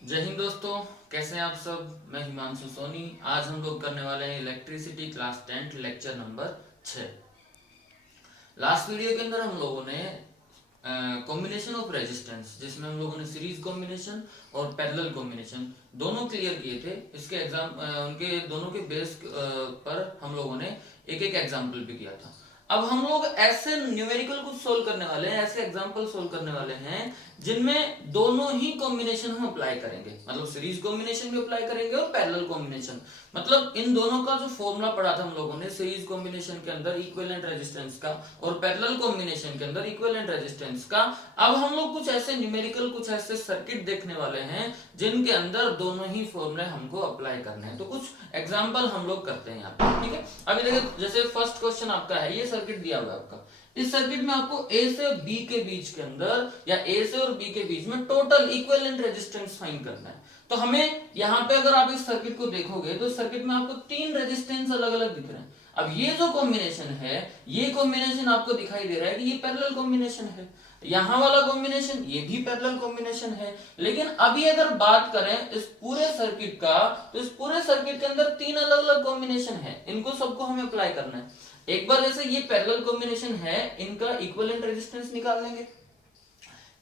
जय हिंद दोस्तों, कैसे हैं आप सब। मैं हिमांशु सोनी। आज हम लोग करने वाले हैं electricity class 10 lecture number 6। Last video के अंदर हम लोगों ने कॉम्बिनेशन ऑफ रेजिस्टेंस, जिसमें हम लोगों ने सीरीज कॉम्बिनेशन और पैरेलल कॉम्बिनेशन दोनों क्लियर किए थे। इसके एग्जाम उनके दोनों के बेस पर हम लोगों ने एक एक एग्जाम्पल भी किया था। अब हम लोग ऐसे न्यूमेरिकल कुछ सोल्व करने वाले हैं, ऐसे एग्जाम्पल सोल्व करने वाले हैं जिनमें दोनों ही कॉम्बिनेशन हम अप्लाई करेंगे। मतलब सीरीज कॉम्बिनेशन भी अप्लाई करेंगे और पैरेलल कॉम्बिनेशन। मतलब इन दोनों का जो फॉर्मूला पढ़ा था हम लोगों ने, सीरीज कॉम्बिनेशन के अंदर इक्विवेलेंट रेजिस्टेंस का और पैरेलल कॉम्बिनेशन के अंदर इक्विवेलेंट रेजिस्टेंस का। अब हम लोग कुछ ऐसे न्यूमेरिकल, कुछ ऐसे सर्किट देखने वाले हैं जिनके अंदर दोनों ही फॉर्मूले हमको अप्लाई करने हैं। तो कुछ एग्जाम्पल हम लोग करते हैं यहाँ पे, ठीक है। अभी देखिए, जैसे फर्स्ट क्वेश्चन आपका है, ये सर्किट दिया हुआ है आपका। इस सर्किट में आपको ए से बी के बीच के अंदर या ए से और बी के बीच में टोटल इक्विवेलेंट रेजिस्टेंस फाइंड करना है। तो हमें यहाँ पे अगर आप इस सर्किट को देखोगे तो सर्किट में आपको तीन रेजिस्टेंस अलग अलग दिख रहे हैं। अब ये जो कॉम्बिनेशन है, ये कॉम्बिनेशन आपको दिखाई दे रहा है कि ये पैरेलल कॉम्बिनेशन है। यहां वाला कॉम्बिनेशन ये भी पैरेलल कॉम्बिनेशन है। लेकिन अभी अगर बात करें इस पूरे सर्किट का, तो इस पूरे सर्किट के अंदर तीन अलग अलग कॉम्बिनेशन है। इनको सबको हमें अप्लाई करना है। एक बार जैसे ये पैरेलल कॉम्बिनेशन है, इनका इक्विवेलेंट रेजिस्टेंस निकाल लेंगे,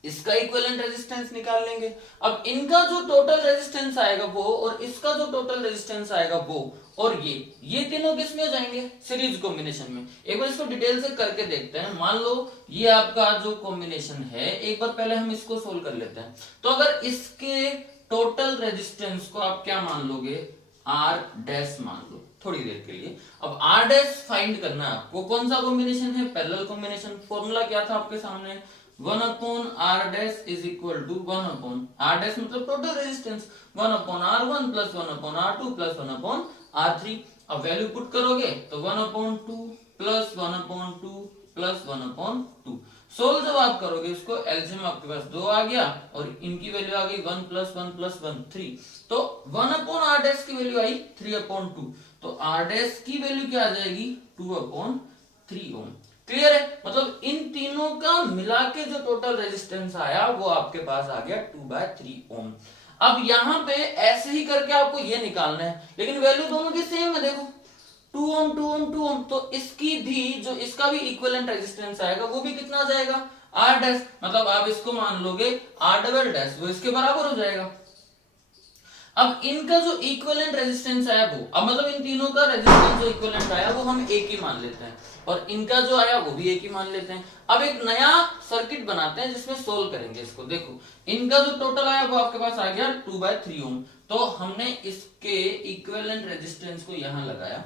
इसका इक्विवेलेंट रेजिस्टेंस निकाल लेंगे। अब इनका जो टोटल रेजिस्टेंस आएगा वो, और इसका जो टोटल रेजिस्टेंस आएगा वो, और ये तीनों किस में हो जाएंगे? सीरीज कॉम्बिनेशन में। एक बार इसको डिटेल से करके देखते हैं। मान लो ये आपका जो कॉम्बिनेशन है, एक बार पहले हम इसको सोल्व कर लेते हैं। तो अगर इसके टोटल रेजिस्टेंस को आप क्या मान लोगे? आर डैश मान लो थोड़ी देर के लिए। अब आर डैश फाइंड करना है आपको। कौन सा कॉम्बिनेशन है? Parallel combination. फॉर्मूला क्या था आपके सामने? 1 upon R dash is equal to 1 upon R dash मतलब total resistance, 1 upon R one plus 1 upon R two plus 1 upon R three. अब वैल्यू पुट करोगे तो 1 upon two plus 1 upon two plus 1 upon two. Solve जब आप करोगे इसको, LCM आपके पास 2 आ गया और इनकी वैल्यू आ गई 1 प्लस 1 प्लस 1 3। तो 1 अपॉन आर डैश की वैल्यू आई 3 अपॉन 2। तो आर डैश की वैल्यू क्या आ जाएगी? 2 अपॉन 3 ओम। क्लियर है? मतलब इन तीनों का मिला के जो टोटल रेजिस्टेंस आया वो आपके पास आ गया 2/3 ओम। अब यहां पे ऐसे ही करके आपको ये निकालना है, लेकिन वैल्यू दोनों की सेम है। देखो 2 ओम 2 ओम 2 ओम, तो इसकी भी जो इसका भी इक्विवेलेंट रेजिस्टेंस आएगा वो भी कितना आ जाएगा? R dash. मतलब आप इसको मान लोगे आर डबल डैश, वो इसके बराबर हो जाएगा। अब इनका जो इक्विवेलेंट रेजिस्टेंस आया वो, अब मतलब इन तीनों का रेजिस्टेंस जो इक्विवेलेंट आया वो हम एक ही मान लेते हैं, और इनका जो आया वो भी एक ही मान लेते हैं। अब एक नया सर्किट बनाते हैं जिसमें सोल्व करेंगे इसको। देखो इनका जो टोटल आया वो आपके पास आ गया 2/3 ओम। तो हमने इसके इक्विवेलेंट रेजिस्टेंस को यहां लगाया,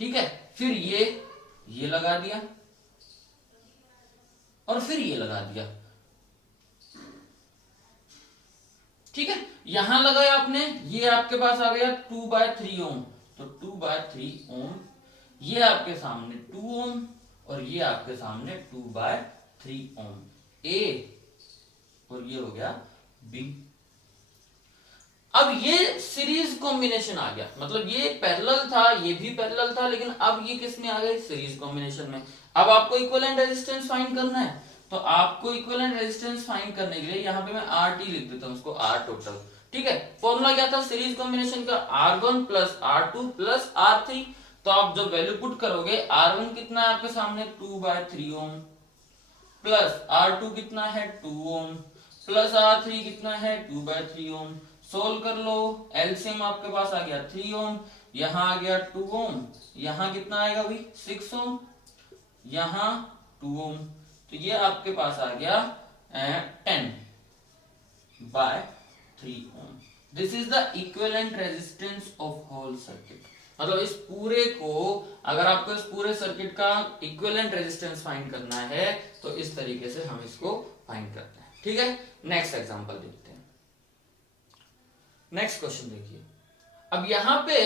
ठीक है। फिर ये लगा दिया और फिर ये लगा दिया, ठीक है। यहां लगाया आपने, ये आपके पास आ गया 2/3 ओम। तो 2/3 ओम, ये आपके सामने 2 ओम और ये आपके सामने 2/3 ओम। ए और ये हो गया बी। अब ये सीरीज कॉम्बिनेशन आ गया, मतलब ये पैरेलल था, ये भी पैरेलल था, लेकिन अब ये किस में आ गए? सीरीज कॉम्बिनेशन में। अब आपको इक्विवेलेंट रेजिस्टेंस फाइंड करना है, तो आपको इक्विवेलेंट रेजिस्टेंस फाइंड करने के लिए यहाँ पे मैं आर टी लिख देता हूँ, उसको आर टोटल, ठीक है। फॉर्मूला क्या था सीरीज कॉम्बिनेशन का? R1 plus R2 plus R3। तो आप जब वैल्यू पुट करोगे, R1 कितना है आपके सामने? 2/3 ओम, प्लस R2 कितना है? 2 ओम, प्लस R3 कितना है? 2/3 ओम। सोल्व कर लो, एलसीएम आपके पास आ गया 3 ओम, यहां आ गया 2 ओम, यहां कितना आएगा भाई? 6 ओम, यहां 2 ओम। तो ये आपके पास आ गया 10/3 ohm. This is the equivalent resistance of whole circuit. मतलब इस पूरे को, अगर आपको इस पूरे सर्किट का इक्विवेलेंट रेजिस्टेंस फाइंड करना है तो इस तरीके से हम इसको फाइंड करते हैं, ठीक है। नेक्स्ट एग्जांपल देखते हैं। नेक्स्ट क्वेश्चन देखिए। अब यहां पे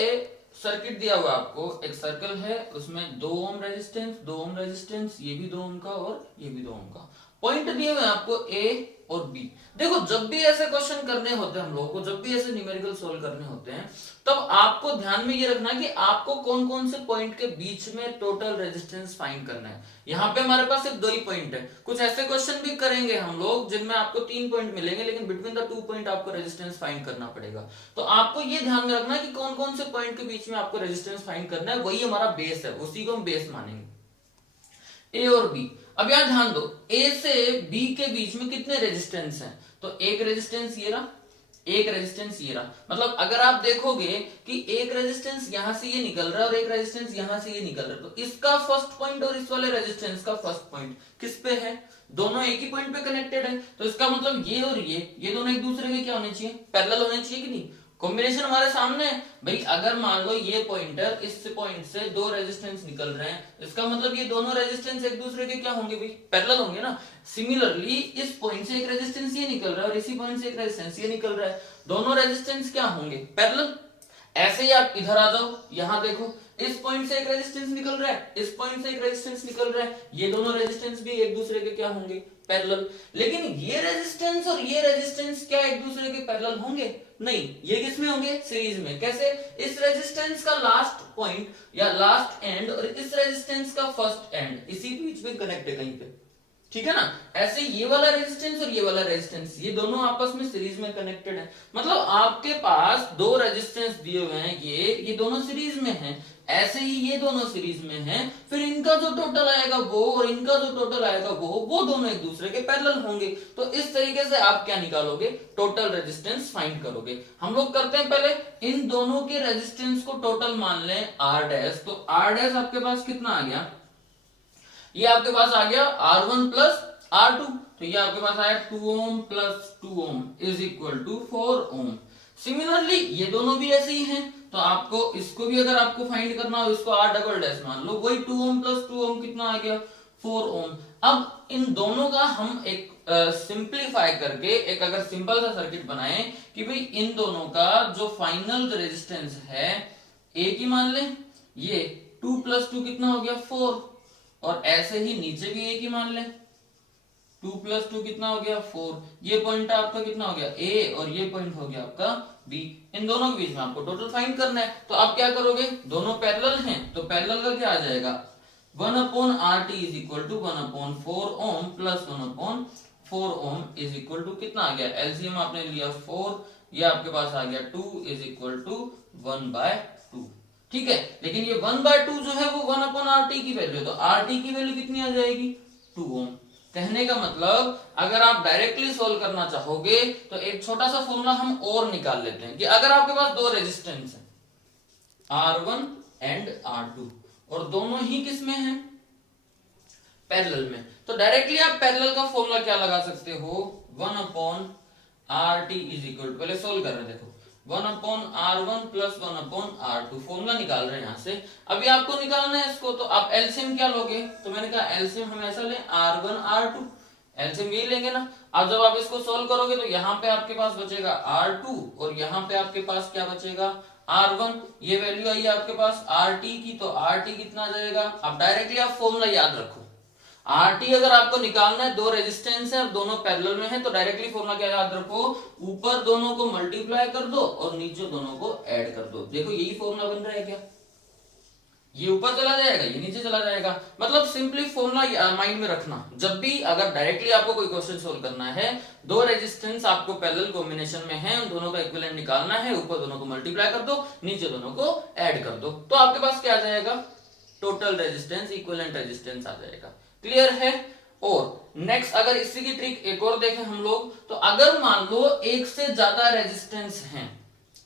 सर्किट दिया हुआ आपको, एक सर्कल है, उसमें 2 ओम रेजिस्टेंस, 2 ओम रेजिस्टेंस, ये भी 2 ओम का और ये भी 2 ओम का। पॉइंट दिए हुए आपको ए और बी। देखो जब भी ऐसे क्वेश्चन करने होते हैं हम लोगों को, जब भी ऐसे न्यूमेरिकल सोल्व करने होते हैं, तब आपको ध्यान में ये रखना है कि आपको कौन कौन से पॉइंट के बीच में टोटल रेजिस्टेंस फाइंड करना है। यहाँ पे हमारे पास सिर्फ 2 ही पॉइंट है। कुछ ऐसे क्वेश्चन भी करेंगे हम लोग जिनमें आपको 3 पॉइंट मिलेंगे, लेकिन बिटवीन द 2 पॉइंट आपको रेजिस्टेंस फाइंड करना पड़ेगा। तो आपको ये ध्यान में रखना है कि कौन कौन से पॉइंट के बीच में आपको रेजिस्टेंस फाइंड करना है, वही हमारा बेस है, उसी को हम बेस मानेंगे। ए और बी, अब यहां ध्यान दो, ए से बी के बीच में कितने रेजिस्टेंस हैं? तो एक रेजिस्टेंस ये रहा, एक रेजिस्टेंस ये रहा। मतलब अगर आप देखोगे कि एक रेजिस्टेंस यहां से ये निकल रहा है और एक रेजिस्टेंस यहां से ये निकल रहा है, तो इसका फर्स्ट पॉइंट और इस वाले रेजिस्टेंस का फर्स्ट पॉइंट किस पे है? दोनों एक ही पॉइंट पे कनेक्टेड है। तो इसका मतलब ये और ये दोनों एक दूसरे के क्या होने चाहिए? पैरेलल होने चाहिए कि नहीं? कॉम्बिनेशन हमारे सामने है भाई। अगर मान लो ये पॉइंटर, इस पॉइंट से 2 रेजिस्टेंस निकल रहे हैं, इसका मतलब ये दोनों रेजिस्टेंस एक दूसरे के क्या होंगे भाई? पैरेलल होंगे ना। सिमिलरली इस पॉइंट से एक रेजिस्टेंस ये निकल रहा है और इसी पॉइंट से एक रेजिस्टेंस ये निकल रहा है, दोनों रेजिस्टेंस क्या होंगे? पैरेलल। ऐसे ही आप इधर आ जाओ, यहां देखो, इस पॉइंट से एक रेजिस्टेंस निकल रहा है, इस पॉइंट से एक रेजिस्टेंस निकल रहा है, ये दोनों रेजिस्टेंस भी एक दूसरे के क्या होंगे? पैरेलल। लेकिन ये रेजिस्टेंस और ये रेजिस्टेंस क्या एक दूसरे के पैरेलल होंगे? नहीं, ये किस में होंगे? सीरीज में। कैसे? इस रेजिस्टेंस का लास्ट पॉइंट या लास्ट एंड और इस रेजिस्टेंस का फर्स्ट एंड इसी बीच में कनेक्ट है कहीं पे, ठीक है ना। ऐसे ये वाला रेजिस्टेंस और ये वाला रेजिस्टेंस, ये दोनों आपस में सीरीज में कनेक्टेड है। मतलब आपके पास 2 रेजिस्टेंस दिए हुए हैं, ये दोनों सीरीज में हैं। ऐसे ही ये दोनों सीरीज में हैं, फिर इनका जो टोटल आएगा वो और इनका जो टोटल आएगा वो दोनों एक दूसरे के पैरेलल होंगे। तो इस तरीके से आप क्या निकालोगे? टोटल रेजिस्टेंस फाइंड करोगे। हम लोग करते हैं पहले इन दोनों के रेजिस्टेंस को टोटल मान लें R डैश। तो R डैश आपके पास कितना आ गया? ये आपके पास आ गया R1 प्लस R2। तो ये आपके पास आया 2 ohm plus 2 ohm is equal to 4 ohm. Similarly ये दोनों भी ऐसे ही हैं, तो आपको इसको भी अगर आपको फाइंड करना हो, इसको R डबल डैश मान लो, वही 2 ओम प्लस 2 ओम कितना आ गया? 4 ओम। अब इन दोनों का हम एक सिंप्लीफाई करके एक अगर सिंपल सा सर्किट बनाएं कि भाई इन दोनों का जो फाइनल रेजिस्टेंस है एक ही मान लें, ये 2 प्लस 2 कितना हो गया? 4। और ऐसे ही नीचे भी एक ही मान लें, 2 प्लस 2 कितना हो गया? 4। ये पॉइंट आपका कितना हो गया? A और ये पॉइंट हो गया आपका B। इन दोनों के बीच में आपको टोटल फाइंड करना है। तो आप क्या करोगे? दोनों पैरेलल हैं, तो पैरेलल का क्या आ जाएगा? 1 upon RT is equal to 1 upon 4 ohm plus 1 upon 4 ohm is equal to कितना आ गया? एलसीएम आपने लिया 4, ये आपके पास आ गया 2 इज इक्वल टू 1/2। ठीक है, लेकिन ये 1/2 जो है वो 1 अपॉन RT की वैल्यू है, तो RT की वैल्यू कितनी आ जाएगी? 2 ओम। कहने का मतलब अगर आप डायरेक्टली सोल्व करना चाहोगे तो एक छोटा सा फॉर्मूला हम और निकाल लेते हैं कि अगर आपके पास 2 रेजिस्टेंस है R1 एंड R2 और दोनों ही किस में हैं? पैरेलल में, तो डायरेक्टली आप पैरेलल का फॉर्मूला क्या लगा सकते हो? 1 upon RT is equal to, पहले सोल्व कर रहे हैं, देखो 1 upon R1 plus 1 upon R2 formula निकाल रहे हैं यहां से। अभी आपको निकालना है इसको, तो आप एलसीएम क्या लोगे? तो मैंने कहा एलसीएम हम ऐसा लें R1 R2, एलसीएम यही लेंगे ना। अब जब आप इसको सोल्व करोगे तो यहाँ पे आपके पास बचेगा R2 और यहाँ पे आपके पास क्या बचेगा? R1। ये वैल्यू आई है आपके पास RT की, तो RT कितना जाएगा? अब डायरेक्टली आप फॉर्मूला याद रखो, RT अगर आपको निकालना है, 2 रेजिस्टेंस है और दोनों पैरेलल में है, तो डायरेक्टली फॉर्मूला क्या याद रखो? ऊपर दोनों को मल्टीप्लाई कर दो और नीचे दोनों को ऐड कर दो। देखो यही फॉर्मूला बन रहा है क्या? ये ऊपर चला जाएगा, ये नीचे चला जाएगा। मतलब सिंपली फॉर्मूला माइंड में रखना, जब भी अगर डायरेक्टली आपको कोई क्वेश्चन सोल्व करना है, 2 रेजिस्टेंस आपको पैरेलल कॉम्बिनेशन में है, दोनों का इक्विवेलेंट निकालना है, ऊपर दोनों को मल्टीप्लाई कर दो, नीचे दोनों को ऐड कर दो, तो आपके पास क्या आ जाएगा? टोटल रेजिस्टेंस, इक्विवेलेंट रेजिस्टेंस आ जाएगा। क्लियर है? और नेक्स्ट अगर इसी की ट्रिक एक और देखें हम लोग, तो अगर मान लो एक से ज्यादा रेजिस्टेंस हैं,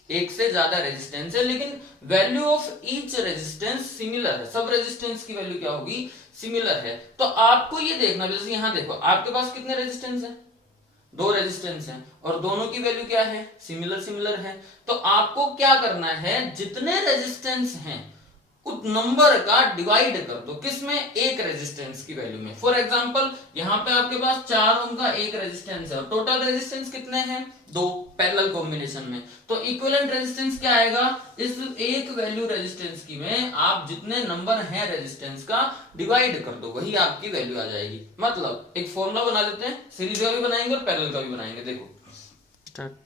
एक से ज्यादा रेजिस्टेंस है, लेकिन value of each resistance similar है, सब रेजिस्टेंस की वैल्यू क्या होगी? सिमिलर है। तो आपको ये देखना, जैसे यहां देखो आपके पास कितने रेजिस्टेंस है? 2 रेजिस्टेंस हैं और दोनों की वैल्यू क्या है? सिमिलर सिमिलर है। तो आपको क्या करना है? जितने रेजिस्टेंस हैं उस नंबर का डिवाइड कर दो, किसमें, एक रेजिस्टेंस की वैल्यू में। फॉर एग्जांपल यहाँ पे आपके पास 4 ओम का एक रेजिस्टेंस है और टोटल रेजिस्टेंस कितने हैं, 2 पैरेलल कॉम्बिनेशन में। तो इक्विवेलेंट रेजिस्टेंस क्या आएगा, इस एक वैल्यू रेजिस्टेंस की में आप जितने नंबर हैं रेजिस्टेंस का डिवाइड कर दो, वही आपकी वैल्यू आ जाएगी। मतलब एक फॉर्मूला बना लेते हैं, सीरीज का भी बनाएंगे और पैरेलल का भी बनाएंगे। देखो स्टार्ट।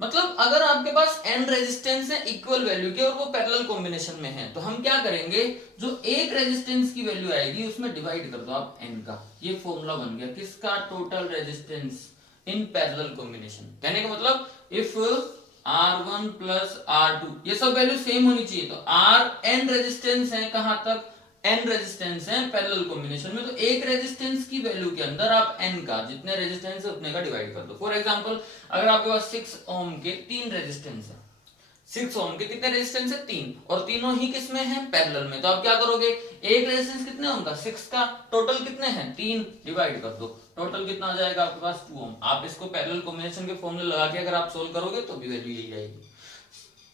मतलब अगर आपके पास n रेजिस्टेंस है इक्वल वैल्यू के और वो पैरेलल कॉम्बिनेशन में है, तो हम क्या करेंगे, जो एक रेजिस्टेंस की वैल्यू आएगी उसमें डिवाइड कर दो आप n का। ये फॉर्मूला बन गया किसका, total resistance in parallel combination. कहने का मतलब इफ R1 प्लस R2 ये सब वैल्यू सेम होनी चाहिए, तो Rn रेजिस्टेंस है कहां तक, n रेजिस्टेंस है पैरेलल कॉम्बिनेशन में, तो एक रेजिस्टेंस की वैल्यू के अंदर आप n का जितने रेजिस्टेंस है उतने का डिवाइड कर दो। फॉर एग्जांपल अगर आपके पास 6 ओम के 3 रेजिस्टेंस है, 6 ओम के कितने रेजिस्टेंस है, 3, और तीनों ही किसमें है, पैरेलल में। तो आप क्या करोगे, एक रेजिस्टेंस कितने ओम का, 6 का, टोटल कितने हैं, 3, डिवाइड कर दो, टोटल कितना आ जाएगा आपके पास 2 ओम। आप इसको पैरेलल कॉम्बिनेशन के फॉर्मूले लगा के अगर आप सोल्व करोगे तो भी वैल्यू यही आएगी।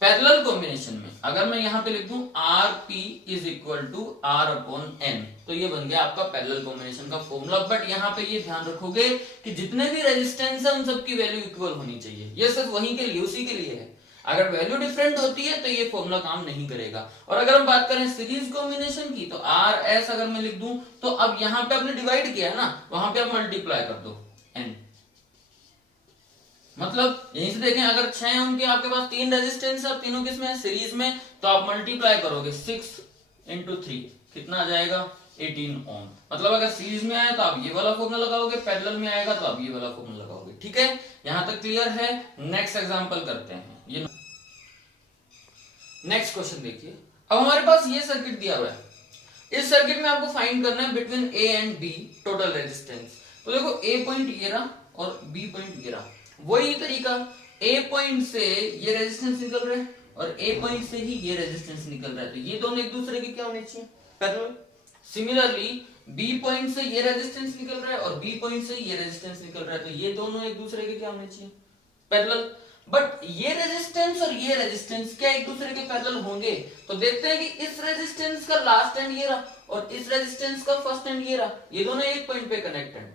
पैरेलल कॉम्बिनेशन में अगर मैं यहां पे लिख दूं Rp is equal to R upon N, तो ये बन गया आपका पैरेलल कॉम्बिनेशन का फॉर्मूला। बट यहां पे ये ध्यान रखोगे कि जितने भी रेजिस्टेंस है उन सबकी वैल्यू इक्वल होनी चाहिए। ये सिर्फ वहीं के लिए, उसी के लिए है। अगर वैल्यू डिफरेंट होती है तो ये फॉर्मूला काम नहीं करेगा। और अगर हम बात करें सीरीज कॉम्बिनेशन की, तो RS अगर मैं लिख दूं, तो अब यहां पे आपने डिवाइड किया है ना, वहां पे आप मल्टीप्लाई कर दो N। मतलब यहीं से देखें, अगर 6 ओम के आपके पास 3 रेजिस्टेंस है और तीनों किसमें है, सीरीज में, तो आप मल्टीप्लाई करोगे 6 इंटू 3, कितना आ जाएगा 18 ओम। मतलब अगर सीरीज में आया तो आप ये वाला फॉर्मूला लगाओगे, पैरेलल में आएगा तो आप ये वाला फॉर्मूला लगाओगे। ठीक है, यहां तक क्लियर है। नेक्स्ट एग्जांपल करते हैं। ये नेक्स्ट क्वेश्चन देखिए। अब हमारे पास ये सर्किट दिया हुआ है, इस सर्किट में आपको फाइंड करना है between A and B total resistance. तो देखो ए पॉइंट ये रहा और बी पॉइंट ये रहा, वही तरीका, ए पॉइंट से ये रेजिस्टेंस निकल रहा है और ए पॉइंट से ही ये रेजिस्टेंस निकल रहा है, तो ये दोनों एक दूसरे के क्या होने चाहिए, पैरेलल। सिमिलरली बी पॉइंट से ये रेजिस्टेंस निकल रहा है और बी पॉइंट से ये रेजिस्टेंस निकल रहा है, तो ये दोनों एक दूसरे के क्या होने चाहिए, पैरेलल। बट ये रेजिस्टेंस और ये रेजिस्टेंस क्या एक दूसरे के पैरेलल होंगे, तो देखते हैं कि इस रेजिस्टेंस का लास्ट एंड ये रहा और इस रेजिस्टेंस का फर्स्ट एंड ये रहा, ये दोनों एक पॉइंट पे कनेक्टेड,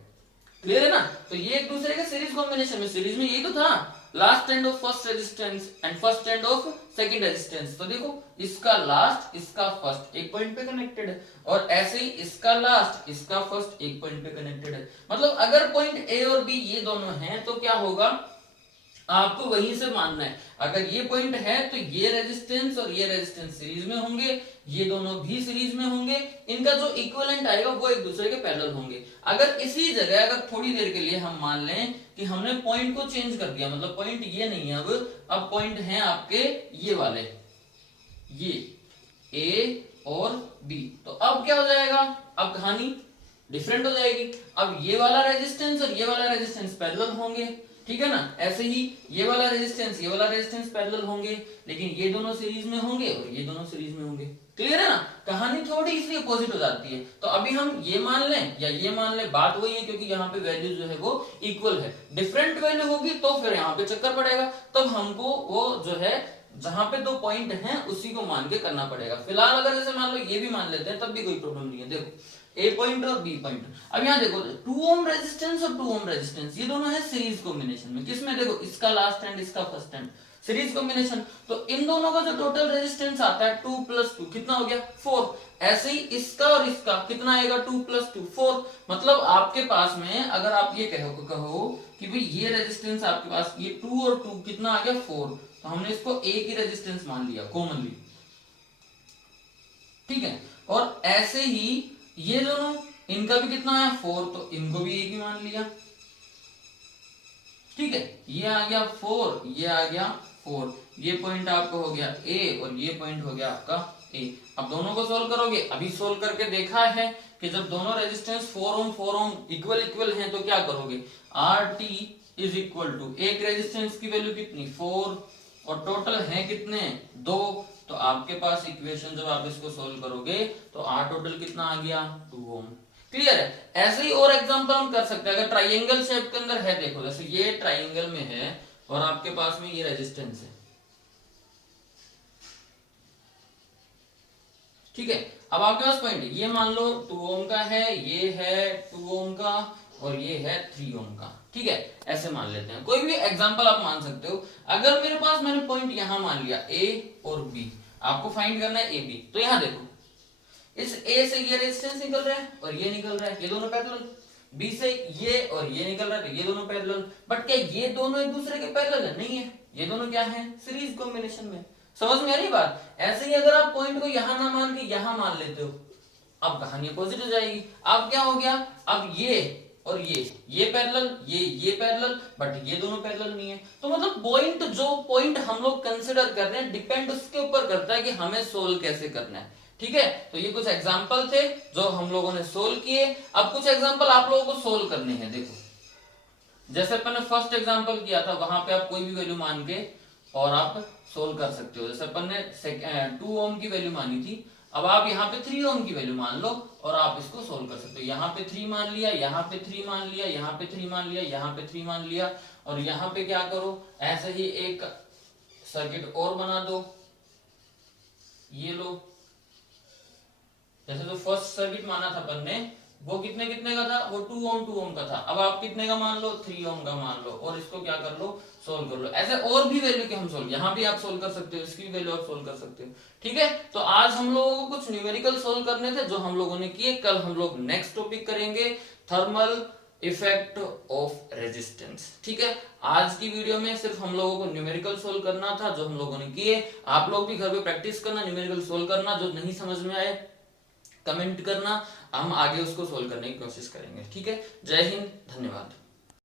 क्लियर है ना। तो ये एक दूसरे के सीरीज कॉम्बिनेशन में, सीरीज में यही तो था, last end of first resistance and first end of second resistance. तो देखो इसका लास्ट इसका फर्स्ट एक पॉइंट पे कनेक्टेड है, और ऐसे ही इसका लास्ट इसका फर्स्ट एक पॉइंट पे कनेक्टेड है। मतलब अगर पॉइंट ए और बी ये दोनों हैं तो क्या होगा, आपको वहीं से मानना है। अगर ये पॉइंट है तो ये रेजिस्टेंस और ये रेजिस्टेंस सीरीज में होंगे, ये दोनों भी सीरीज में होंगे, इनका जो इक्विवेलेंट आएगा वो एक दूसरे के पैरेलल होंगे। अगर इसी जगह अगर थोड़ी देर के लिए हम मान लें कि हमने पॉइंट को चेंज कर दिया, मतलब पॉइंट ये नहीं है, अब पॉइंट है आपके ये वाले, ये ए और बी, तो अब क्या हो जाएगा, अब कहानी डिफरेंट हो जाएगी। अब ये वाला रेजिस्टेंस और ये वाला रेजिस्टेंस पैरेलल होंगे, ठीक है ना। ऐसे ही ये वाला रेजिस्टेंस पैरेलल होंगे, लेकिन ये दोनों सीरीज में होंगे और ये दोनों सीरीज में होंगे, क्लियर है ना। कहानी थोड़ी इसलिए अपोजिट हो जाती है। तो अभी हम ये मान लें या ये मान लें, बात वही है, क्योंकि यहाँ पे वैल्यू जो है वो इक्वल है। डिफरेंट वैल्यू होगी तो फिर यहाँ पे चक्कर पड़ेगा, तब हमको वो जो है जहां पे 2 पॉइंट हैं उसी को मान के करना पड़ेगा। फिलहाल अगर जैसे मान लो ये भी मान लेते हैं तब भी कोई प्रॉब्लम नहीं है। देखो ए पॉइंट और बी पॉइंट, अब यहाँ देखो 2 ओम रेजिस्टेंस और 2 ओम रेजिस्टेंस, ये दोनों है सीरीज कॉम्बिनेशन में। किसमें, देखो इसका लास्ट एंड इसका फर्स्ट एंड, सीरीज कॉम्बिनेशन। तो इन दोनों का जो टोटल रेजिस्टेंस आता है 2 + 2 कितना हो गया 4। ऐसे ही इसका और इसका कितना आएगा 2 + 2 4। मतलब आपके पास में अगर आप ये कहो कि भाई ये रेजिस्टेंस आपके पास ये 2 और 2 कितना आ गया 4, तो हमने इसको एक ही रेजिस्टेंस मान लिया कॉमनली, ठीक है। और ऐसे ही ये दोनों, इनका भी कितना आया 4, तो इनको भी एक ही मान लिया, ठीक है। ये आ गया 4, ये आ गया 4, ये पॉइंट आपका हो गया ए और ये पॉइंट हो गया आपका ए। अब दोनों को सोल्व करोगे, अभी सोल्व करके देखा है कि जब दोनों रेजिस्टेंस 4 ओम इक्वल हैं तो क्या करोगे, RT इज इक्वल टू, एक रेजिस्टेंस की वैल्यू कितनी 4 और टोटल है कितने 2, तो आपके पास इक्वेशन जब आप इसको सोल्व करोगे तो R टोटल कितना आ गया 2 ओम, क्लियर है। ऐसे ही और एग्जांपल हम कर सकते हैं। अगर ट्राइंगल शेप के अंदर है, देखो जैसे ये ट्राइंगल में है और आपके पास में ये रेजिस्टेंस है, ठीक है, अब आपके पास पॉइंट ये मान लो 2 ओम का है, ये है 2 ओम का और ये है 3 ओम का। ठीक है, ऐसे मान लेते हैं, कोई भी एग्जांपल आप मान सकते हो। अगर मेरे पास मैंने पॉइंट यहां मान लिया ए और बी, आपको फाइंड करना है ए बी, तो यहां देखो इस ए से ये रेजिस्टेंस निकल रहा है और ये निकल रहा है, ये दोनों पैरेलल। बी से ये और ये निकल रहा है तो ये दोनों पैरेलल। बट क्या ये दोनों एक दूसरे के पैरेलल है? नहीं है, ये दोनों क्या है? सीरीज कॉम्बिनेशन में। समझ में आ रही बात? ऐसे ही अगर आप पॉइंट को यहां ना मान के यहां मान लेते हो, अब कहानी अपोजिट हो जाएगी। अब क्या हो गया, अब ये और ये पैरेलल, ये पैरेलल, बट ये दोनों पैरेलल नहीं है। तो मतलब पॉइंट, जो पॉइंट हम लोग कंसिडर कर रहे हैं, डिपेंड उसके ऊपर करता है कि हमें सोल्व कैसे करना है। ठीक है, तो ये कुछ एग्जांपल थे जो हम लोगों ने सोल्व किए। अब कुछ एग्जांपल आप लोगों को सोल्व करने हैं। देखो, जैसे अपन ने फर्स्ट एग्जांपल किया था, वहां पे आप कोई भी वैल्यू मान के और आप सोल्व कर सकते हो। जैसे अपन ने 2 ओम की वैल्यू मानी थी, अब आप यहाँ पे 3 ओम की वैल्यू मान लो और आप इसको सोल्व कर सकते हो। यहाँ पे 3 मान लिया, यहाँ पे 3 मान लिया, यहाँ पे 3 मान लिया, यहाँ पे 3 मान लिया, और यहाँ पे क्या करो, ऐसे ही एक सर्किट और बना दो। ये लो, जैसे जो फर्स्ट सर्किट माना था अपन ने, वो कितने कितने का था? वो 2 ओम का था। अब आप कितने का मान लो? 3 ओम का मान लो, और इसको क्या कर लो? सोल्व कर लो। ऐसे और भी वैल्यू के हम सोल्व, यहाँ भी आप सोल्व कर सकते हो, इसकी वैल्यू आप सोल्व कर सकते हो। ठीक है, तो आज हम लोगों को कुछ न्यूमेरिकल सोल्व करने थे जो हम लोगों ने किए। कल हम लोग नेक्स्ट टॉपिक करेंगे, थर्मल इफेक्ट ऑफ रेजिस्टेंस। ठीक है, आज की वीडियो में सिर्फ हम लोगों को न्यूमेरिकल सोल्व करना था जो हम लोगों ने किए। आप लोग भी घर पे प्रैक्टिस करना, न्यूमेरिकल सोल्व करना। जो नहीं समझ में आए कमेंट करना, हम आगे उसको सोल्व करने की कोशिश करेंगे। ठीक है, जय हिंद, धन्यवाद।